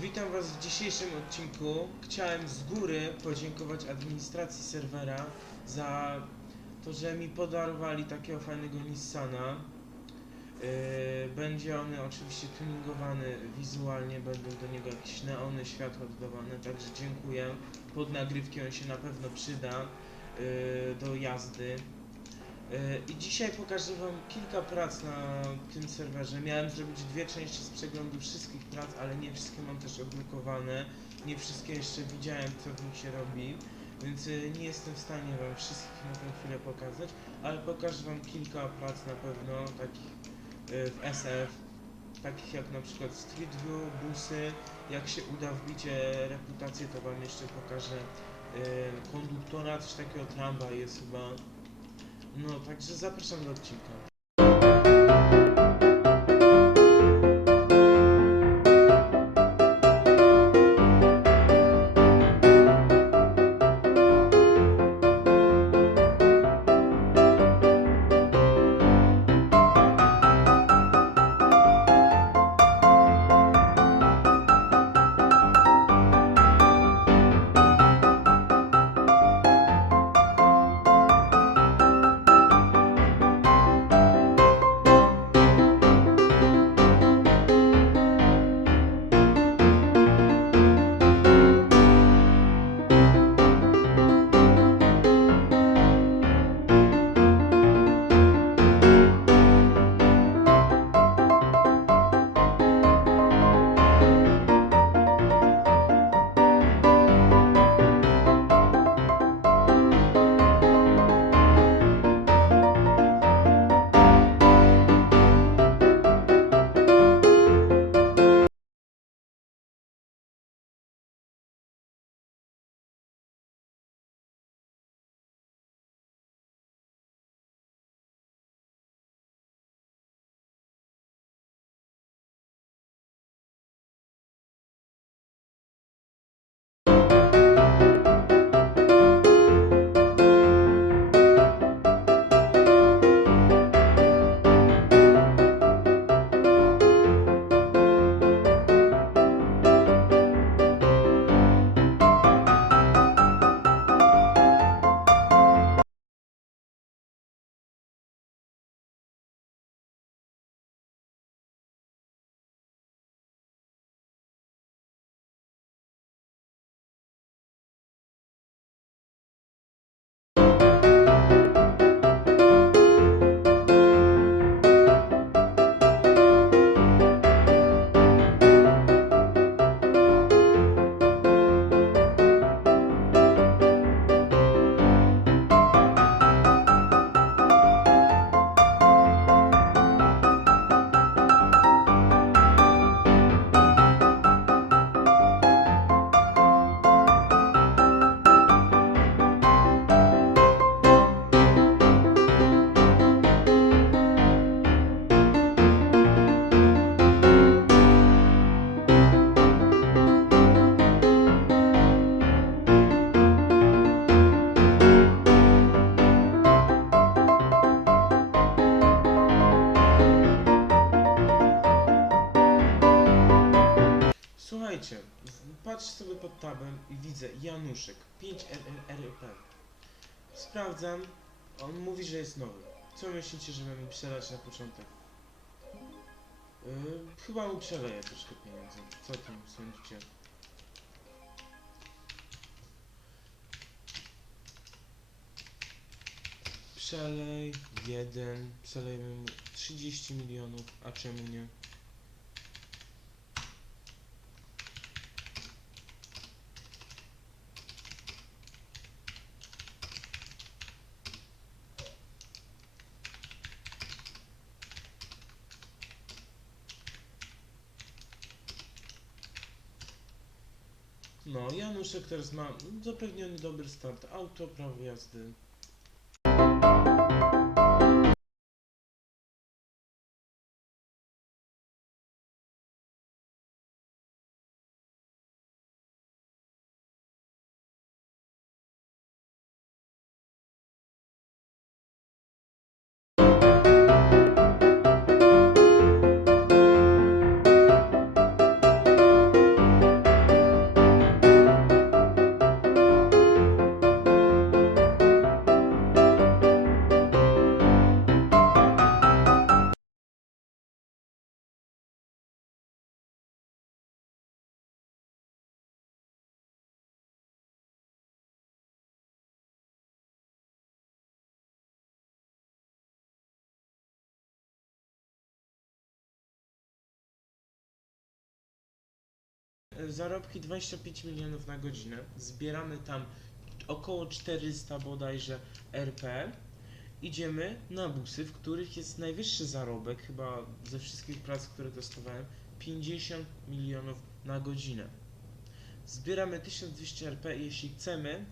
Witam Was w dzisiejszym odcinku. Chciałem z góry podziękować administracji serwera za to, że mi podarowali takiego fajnego Nissana. Yy, Będzie on oczywiście tuningowany wizualnie, będą do niego jakieś neony, światła dodawane, także dziękuję. Pod nagrywki on się na pewno przyda yy, do jazdy. I dzisiaj pokażę Wam kilka prac na tym serwerze. Miałem zrobić dwie części z przeglądu wszystkich prac, ale nie wszystkie mam też odblokowane. Nie wszystkie jeszcze widziałem, co w nich się robi, więc yy, nie jestem w stanie Wam wszystkich na tę chwilę pokazać, ale pokażę Wam kilka prac na pewno, takich yy, w SF, takich jak na przykład Street View, busy. Jak się uda wbicie reputację, to Wam jeszcze pokażę yy, konduktora, coś takiego tramwaj jest chyba. No, także zapraszam do odcinka. Słuchajcie, patrz sobie pod tabem i widzę Januszek 5 RRP. Sprawdzam, on mówi, że jest nowy. Co myślicie, żeby mi przelać na początek? Yy, chyba mu przeleję troszkę pieniędzy. Co tam sądzicie? Przelej jeden, przelejmy mu 30 milionów, a czemu nie? No, Januszek teraz ma zapewniony dobry start. Auto, prawo jazdy. Zarobki 25 milionów na godzinę. Zbieramy tam około 400 bodajże RP. Idziemy na busy, w których jest najwyższy zarobek, chyba ze wszystkich prac, które testowałem, 50 milionów na godzinę. Zbieramy 1200 RP i jeśli chcemy,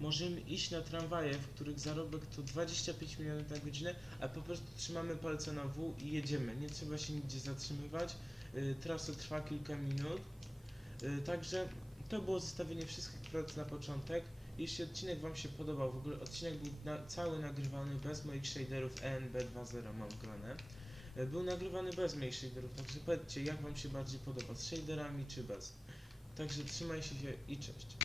możemy iść na tramwaje, w których zarobek to 25 milionów na godzinę, a po prostu trzymamy palce na W i jedziemy. Nie trzeba się nigdzie zatrzymywać. Y, Trasa trwa kilka minut. Y, Także to było zestawienie wszystkich prac na początek. Jeśli odcinek Wam się podobał, w ogóle odcinek był na, cały nagrywany bez moich shaderów E ENB 2.0 mam grane. Y, Był nagrywany bez moich shaderów, także powiedzcie jak Wam się bardziej podoba, z shaderami czy bez. Także trzymajcie się i cześć.